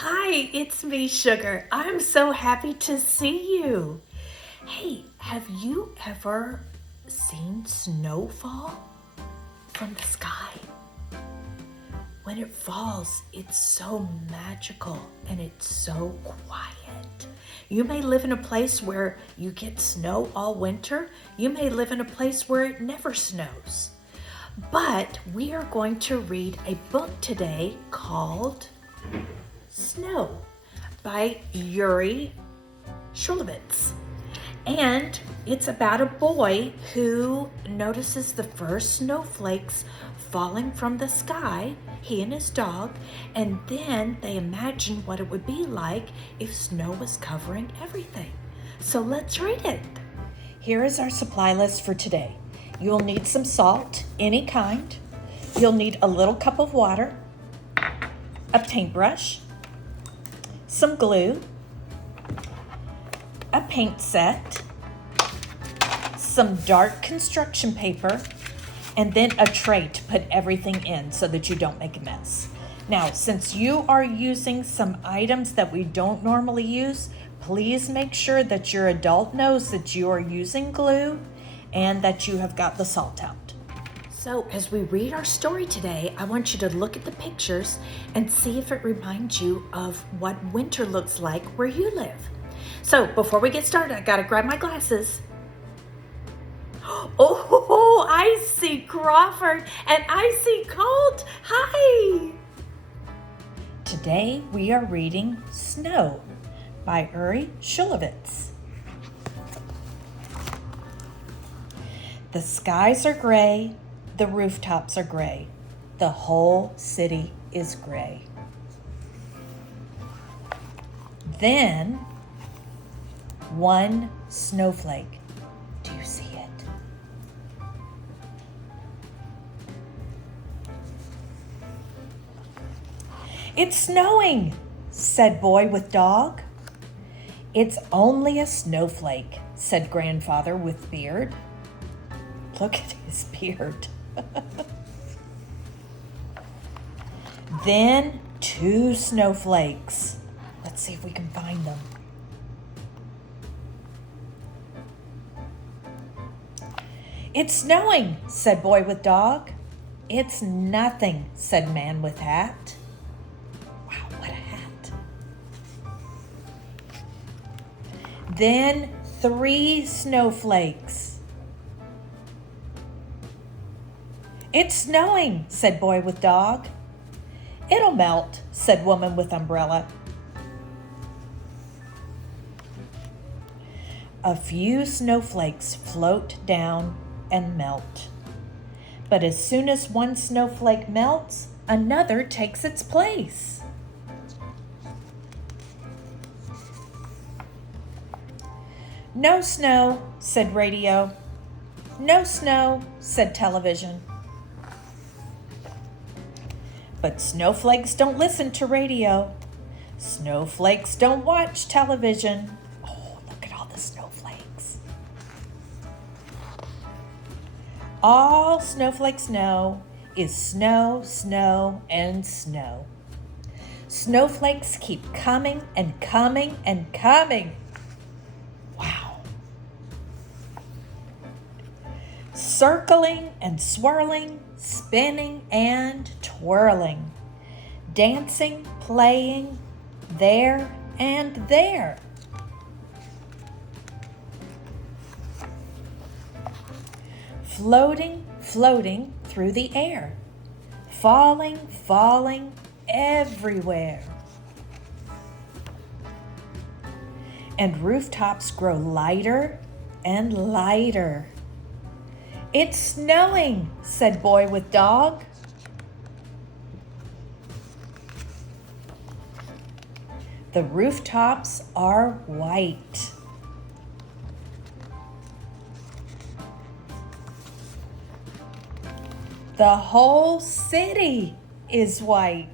Hi, it's me, Sugar. I'm so happy to see you. Hey, have you ever seen snow fall from the sky? When it falls, it's so magical and it's so quiet. You may live in a place where you get snow all winter. You may live in a place where it never snows. But we are going to read a book today called Snow by Yuri Shulevitz. And it's about a boy who notices the first snowflakes falling from the sky, he and his dog, and then they imagine what it would be like if snow was covering everything. So let's read it. Here is our supply list for today. You'll need some salt, any kind. You'll need a little cup of water, a paintbrush, some glue, a paint set, some dark construction paper, and then a tray to put everything in so that you don't make a mess. Now, since you are using some items that we don't normally use, please make sure that your adult knows that you are using glue and that you have got the salt out. So as we read our story today, I want you to look at the pictures and see if it reminds you of what winter looks like where you live. So before we get started, I gotta grab my glasses. Oh, I see Crawford and I see Colt. Hi! Today we are reading Snow by Yuri Shulevitz. The skies are gray, the rooftops are gray, the whole city is gray. Then, one snowflake. Do you see it? It's snowing, said boy with dog. It's only a snowflake, said grandfather with beard. Look at his beard. Then two snowflakes. Let's see if we can find them. It's snowing, said boy with dog. It's nothing, said man with hat. Wow, what a hat. Then three snowflakes. It's snowing, said boy with dog. It'll melt, said woman with umbrella. A few snowflakes float down and melt. But as soon as one snowflake melts, another takes its place. No snow, said radio. No snow, said television. But snowflakes don't listen to radio. Snowflakes don't watch television. Oh, look at all the snowflakes. All snowflakes know is snow, snow, and snow. Snowflakes keep coming and coming and coming. Wow. Circling and swirling, spinning and twirling, dancing, playing, there and there. Floating, floating through the air, falling, falling everywhere. And rooftops grow lighter and lighter. It's snowing, said boy with dog. The rooftops are white. The whole city is white.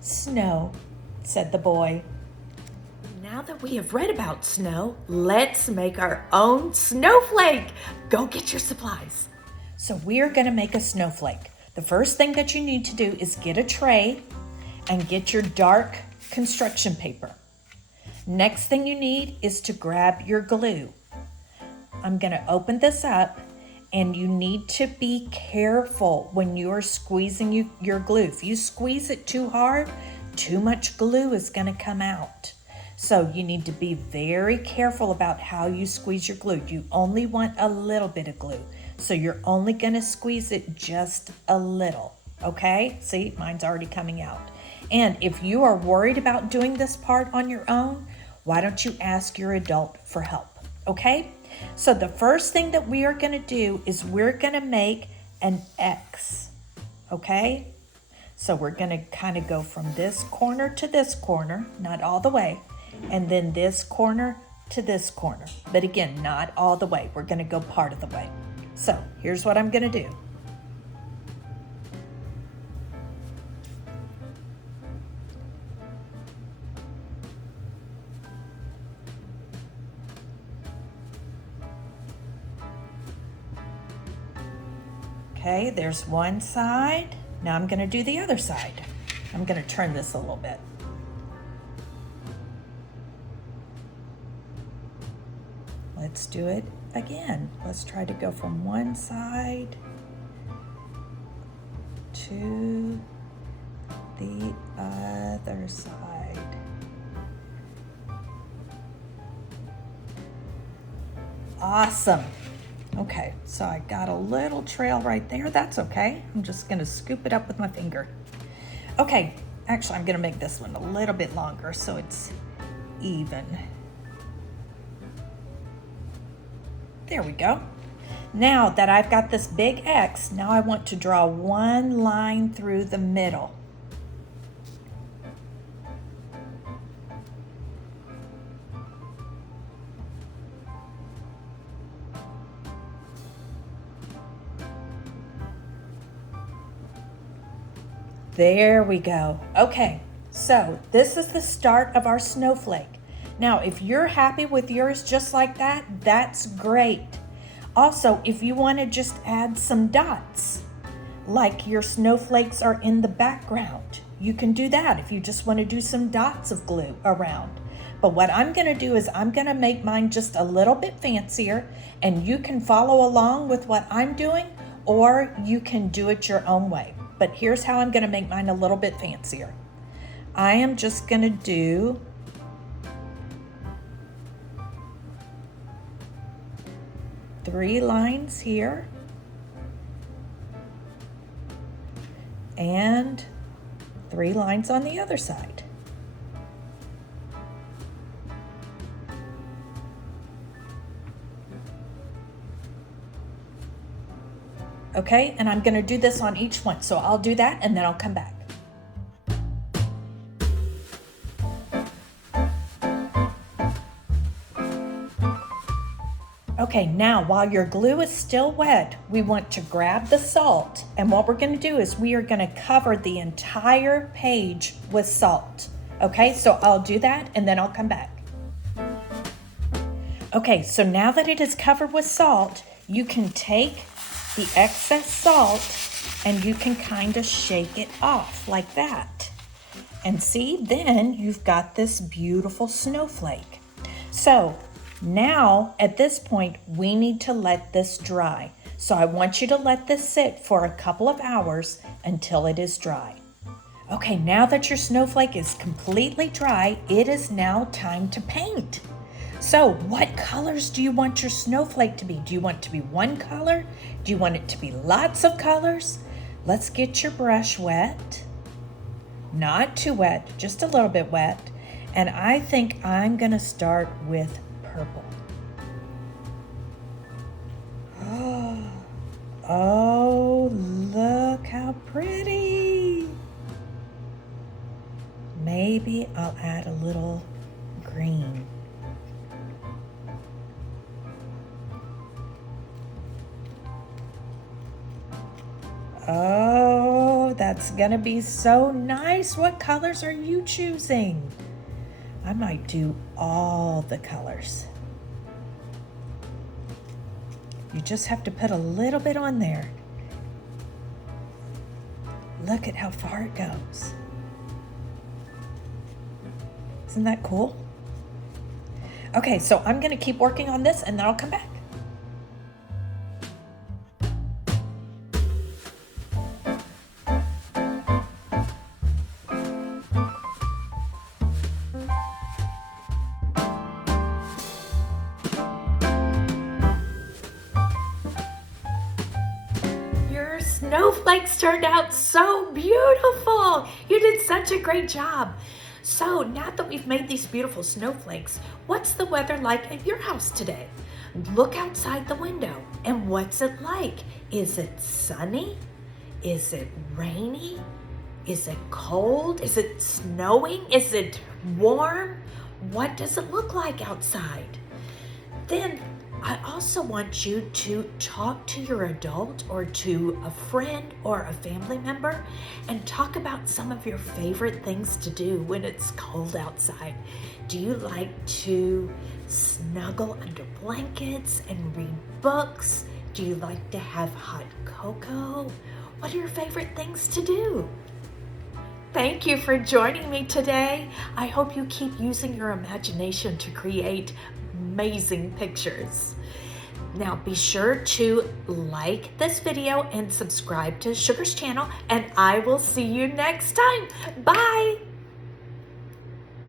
Snow, said the boy. Now that we have read about snow, let's make our own snowflake. Go get your supplies. So we're going to make a snowflake. The first thing that you need to do is get a tray and get your dark construction paper. Next thing you need is to grab your glue. I'm going to open this up, and you need to be careful when you are squeezing your glue. If you squeeze it too hard, too much glue is going to come out. So you need to be very careful about how you squeeze your glue. You only want a little bit of glue. So you're only going to squeeze it just a little. Okay? See, mine's already coming out. And if you are worried about doing this part on your own, why don't you ask your adult for help? Okay? So the first thing that we are going to do is we're going to make an X. Okay? So we're going to kind of go from this corner to this corner, not all the way, and then this corner to this corner. But again, not all the way. We're going to go part of the way. So here's what I'm going to do. Okay, there's one side. Now I'm going to do the other side. I'm going to turn this a little bit. Let's do it again. Let's try to go from one side to the other side. Awesome. Okay, so I got a little trail right there. That's okay. I'm just going to scoop it up with my finger. Okay, actually, I'm going to make this one a little bit longer so it's even. There we go. Now that I've got this big X, now I want to draw one line through the middle. There we go. Okay, so this is the start of our snowflake. Now, if you're happy with yours just like that, that's great. Also, if you want to just add some dots, like your snowflakes are in the background, you can do that if you just want to do some dots of glue around. But what I'm going to do is I'm going to make mine just a little bit fancier, and you can follow along with what I'm doing, or you can do it your own way. But here's how I'm going to make mine a little bit fancier. I am just going to do three lines here and 3 lines on the other side. Okay, and I'm going to do this on each one. So I'll do that and then I'll come back. Okay, now while your glue is still wet, we want to grab the salt. And what we're going to do is we are going to cover the entire page with salt. Okay, so I'll do that and then I'll come back. Okay, so now that it is covered with salt, you can take the excess salt and you can kind of shake it off like that. And see, then you've got this beautiful snowflake. So now at this point, we need to let this dry. So I want you to let this sit for a couple of hours until it is dry. Okay, now that your snowflake is completely dry, it is now time to paint. So what colors do you want your snowflake to be? Do you want it to be one color? Do you want it to be lots of colors? Let's get your brush wet. Not too wet, just a little bit wet. And I think I'm gonna start with purple. Oh, look how pretty. Maybe I'll add a little green. Oh, that's gonna be so nice. What colors are you choosing? I might do all the colors. You just have to put a little bit on there. Look at how far it goes. Isn't that cool? Okay, so I'm gonna keep working on this and then I'll come back. Your snowflakes turned out so beautiful. You did such a great job. So now that we've made these beautiful snowflakes, what's the weather like at your house today? Look outside the window and what's it like? Is it sunny? Is it rainy? Is it cold? Is it snowing? Is it warm? What does it look like outside? Then I also want you to talk to your adult or to a friend or a family member and talk about some of your favorite things to do when it's cold outside. Do you like to snuggle under blankets and read books? Do you like to have hot cocoa? What are your favorite things to do? Thank you for joining me today. I hope you keep using your imagination to create amazing pictures. Now be sure to like this video and subscribe to Sugar's channel, and I will see you next time. Bye.